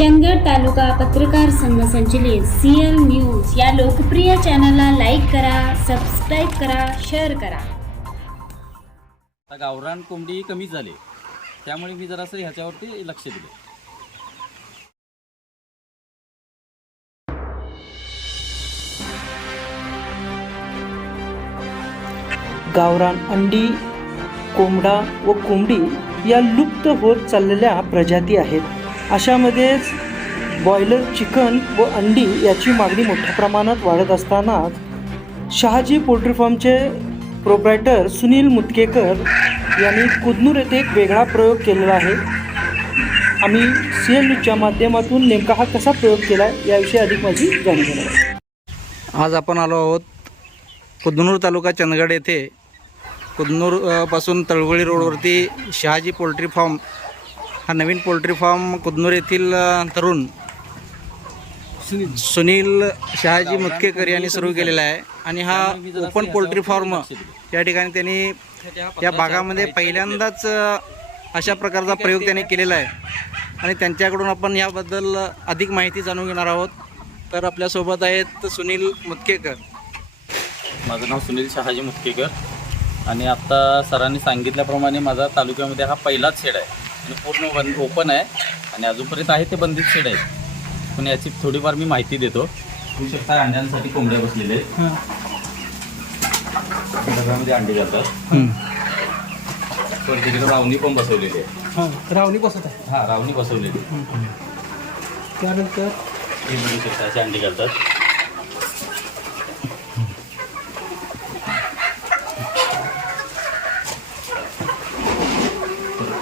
चंदगड तालुका पत्रकार संघ संचलित सीएल न्यूज या लोकप्रिय चॅनलला लाईक करा सबस्क्राईब करा शेअर करा. आता गावरान कोंबडी कमी झाली. त्यामुळे मी जरासं ह्याच्यावरती लक्ष दिले. गावरान अंडी कोंबडा व कोंबडी या लुप्त होत चाललेल्या प्रजाती आहेत. अशामध्येच बॉयलर चिकन व अंडी याची मागणी मोठ्या प्रमाणात वाढत असतानाच शहाजी पोल्ट्री फार्मचे प्रोप्रायटर सुनील मुतकेकर यांनी कुदनूर येथे एक वेगळा प्रयोग केलेला आहे. आम्ही सी एल न्यूजच्या माध्यमातून नेमका हा कसा प्रयोग केला याविषयी अधिक माहिती जाणून घेणार आज आपण आलो आहोत कुदनूर तालुका चंदगड येथे. कुदनूरपासून तळवळी रोडवरती शहाजी पोल्ट्री फार्म हा नवीन पोल्ट्री फार्म कुदनूर येथील तरुण सुनील. शहाजी मुतकेकर यांनी सुरू केलेला आहे. आणि हा ओपन पोल्ट्री फार्म या ठिकाणी त्यांनी या भागामध्ये पहिल्यांदाच अशा प्रकारचा प्रयोग त्यांनी केलेला आहे. आणि त्यांच्याकडून आपण याबद्दल अधिक माहिती जाणून घेणार आहोत. तर आपल्यासोबत आहेत सुनील मुतकेकर माझं नाव सुनील शहाजी मुतकेकर आणि आत्ता सरांनी सांगितल्याप्रमाणे माझा तालुक्यामध्ये हा पहिलाच शेड आहे. आणि पूर्ण बंद ओपन आहे आणि अजूनपर्यंत आहे ते बंदित शेड आहे पण याची थोडीफार मी माहिती देतो. होऊ शकता अंड्यांसाठी कोंबड्या बसलेले आहेत. डब्यामध्ये अंडी घालतात पण तिकडे रावणी पण बसवलेली आहे. हां. रावणी बसत आहे? हां रावणी बसवलेली. त्यानंतर? हे बघू शकता अशी अंडी घालतात.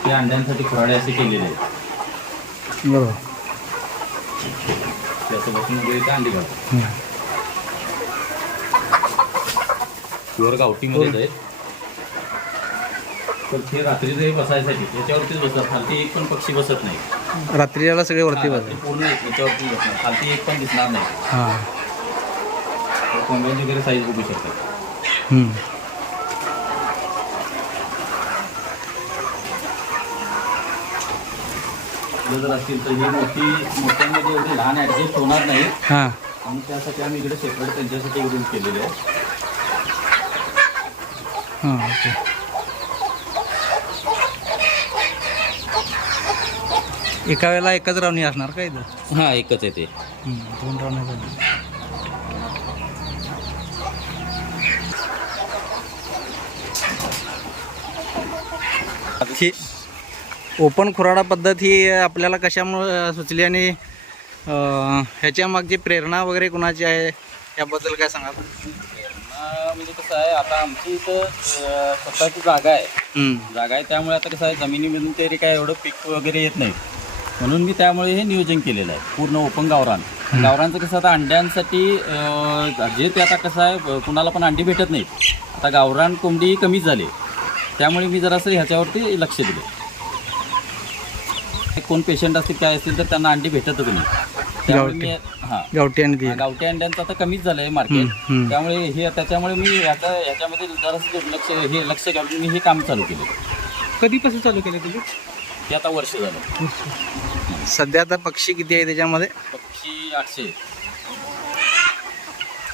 ते अंड्यांसाठी खुराडे असे केलेले आहेत. बरोबर. त्याचं बसून वगैरे अंडी घालतात प्युअर गावठीमध्येच आहेत. तर ते रात्रीचं बसायसाठी याच्यावरतीच बसतात. खालती एक पण पक्षी बसत नाही. रात्री याला सगळे वरती रात्री पूर्ण याच्यावरती बसणार खालती एक पण दिसणार नाही. कोंबड्यांची वगैरे साईज बघू शकतात आपलं जर असतील तर ही मोठी मोठ्यांमध्ये एवढी लहान ॲडजस्ट होणार नाही. हां. आणि त्यासाठी आम्ही इकडे सेपरेट त्यांच्यासाठी एक रूम केलेले आहे हां ओके. एका वेळेला एकच रावणी असणार का इथं? हां एकच आहे ते. हम्म, दोन रावण्या ही ओपन खुराडा पद्धत ही आपल्याला कशामुळे सुचली आणि ह्याच्या मागची प्रेरणा वगैरे कुणाची आहे? याबद्दल काय सांगा प्रेरणा म्हणजे कसं आहे आता आमची इथं स्वतःची जागा आहे. जागा आहे त्यामुळे आता कसं आहे जमिनीमधून तरी काय एवढं पीक वगैरे येत नाही. म्हणून मी त्यामुळे हे नियोजन केलेलं आहे पूर्ण ओपन गावरान. गावरांचं कसं आता अंड्यांसाठी जे ते आता कसं आहे कुणाला पण अंडी भेटत नाही आता गावरान कोंबडी कमीच झाली. त्यामुळे मी जरासं ह्याच्यावरती लक्ष दिले. कोण पेशंट असतील काय असतील तर त्यांना अंडी भेटतच नाही. त्यामुळे मी हां. गावठी ती. गावठी अंड्यांचं आता कमीच झालं आहे मार्केट. त्यामुळे हे त्याच्यामुळे मी याचा ह्याच्यामध्ये जरासं लक्ष हे लक्ष घालून मी हे काम चालू केलं. कधीपासून चालू केलं तुम्ही? ते आता वर्ष झालं. सध्या आता पक्षी किती आहे त्याच्यामध्ये? पक्षी आठशे.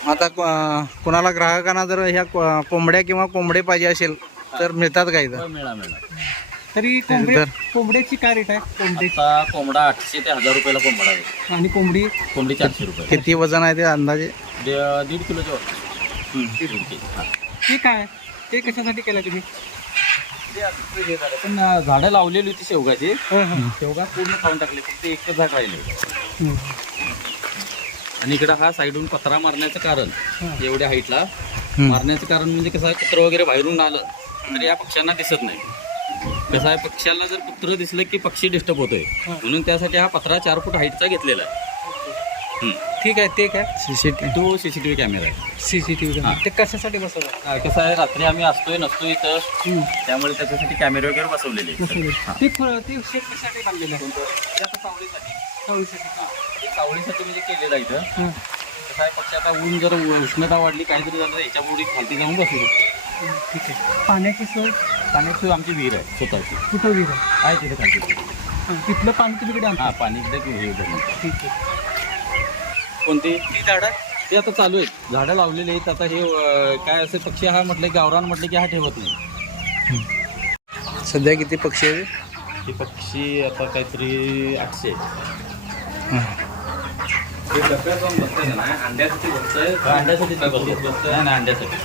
आता को- कोणाला ग्राहकांना जर ह्या को- कोंबड्या किंवा कोंबडे पाहिजे असेल तर मिळतात का इथं? मिळा मिळा तरी कोंबडे- तर- कोंबड्याची काय रेट आहे? कोंबडी. आता कोंबडा आठशे ते हजार रुपयाला कोंबडा आहे. आणि कोंबडी? कोंबडी चारशे रुपये किती वजन आहे ते अंदाजे? दे- दीड किलोच्या वर. दीड के जी. हा. ते काय? ते कशासाठी केलं तुम्ही? पण अं, झाडं लावलेली होती शेवगाची. शेवगा पूर्ण खाऊन टाकली. फक्त एकच झाड राहिले. आणि इकडं हा साईडून पत्रा मारण्याचं कारण एवढ्या हाईटला मारण्याचं कारण म्हणजे कसं आहे कुत्रं वगैरे बाहेरून आलं तर या पक्ष्यांना दिसत नाही. कसं आहे पक्ष्याला जर कुत्रं दिसलं की पक्षी डिस्टर्ब होतोय. म्हणून त्यासाठी हा पत्रा चार फूट हाईटचा घेतलेला आहे. हम्म. ठीक आहे ते काय सीसीटीव्ही तो C C T V camera आहे. सी सी टी व्ही हां. ते कशासाठी बसवलं? कसं आहे रात्री आम्ही असतोय नसतो इथं. त्यामुळे त्याच्यासाठी कॅमेरे वगैरे बसवलेले आहेत. ते फ- ते कशासाठी बांधलेलं आहे. हे आता सावलीसाठी सावलीसाठी. हे. सावलीसाठी म्हणजे केलेलं आहे इथं. हां. कसं आहे पक्षाचा ऊन जर उ- उष्णता वाढली काहीतरी झालं याच्यामुळे खालती जाऊन बसू शकतो. ठीक आहे. पाण्याची सोय? पाण्याची आमची विहीर आहे स्वतःची. कुठं विहीर आहे? आहे तिथे खालती. तिथलं पाणी तुम्ही हा पाणी एकदा की हे धरण. ठीक आहे. कोणती? ती झाडं? ते आता चालू आहेत. झाडं लावलेली आहेत. आता हे अं, काय असे पक्षी हा म्हटलं की गावरान म्हटलं की हा ठेवत नाही. सध्या किती पक्षी आहेत? हे पक्षी आता काहीतरी आठशे ते डब्यात जाऊन बसतंय का? नाही अंड्यासाठी बसतंय. अंड्यासाठी बसतंय. नाही नाही अंड्यासाठी.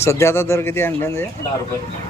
सध्या आता दर किती अंड्यांचे दहा रुपये.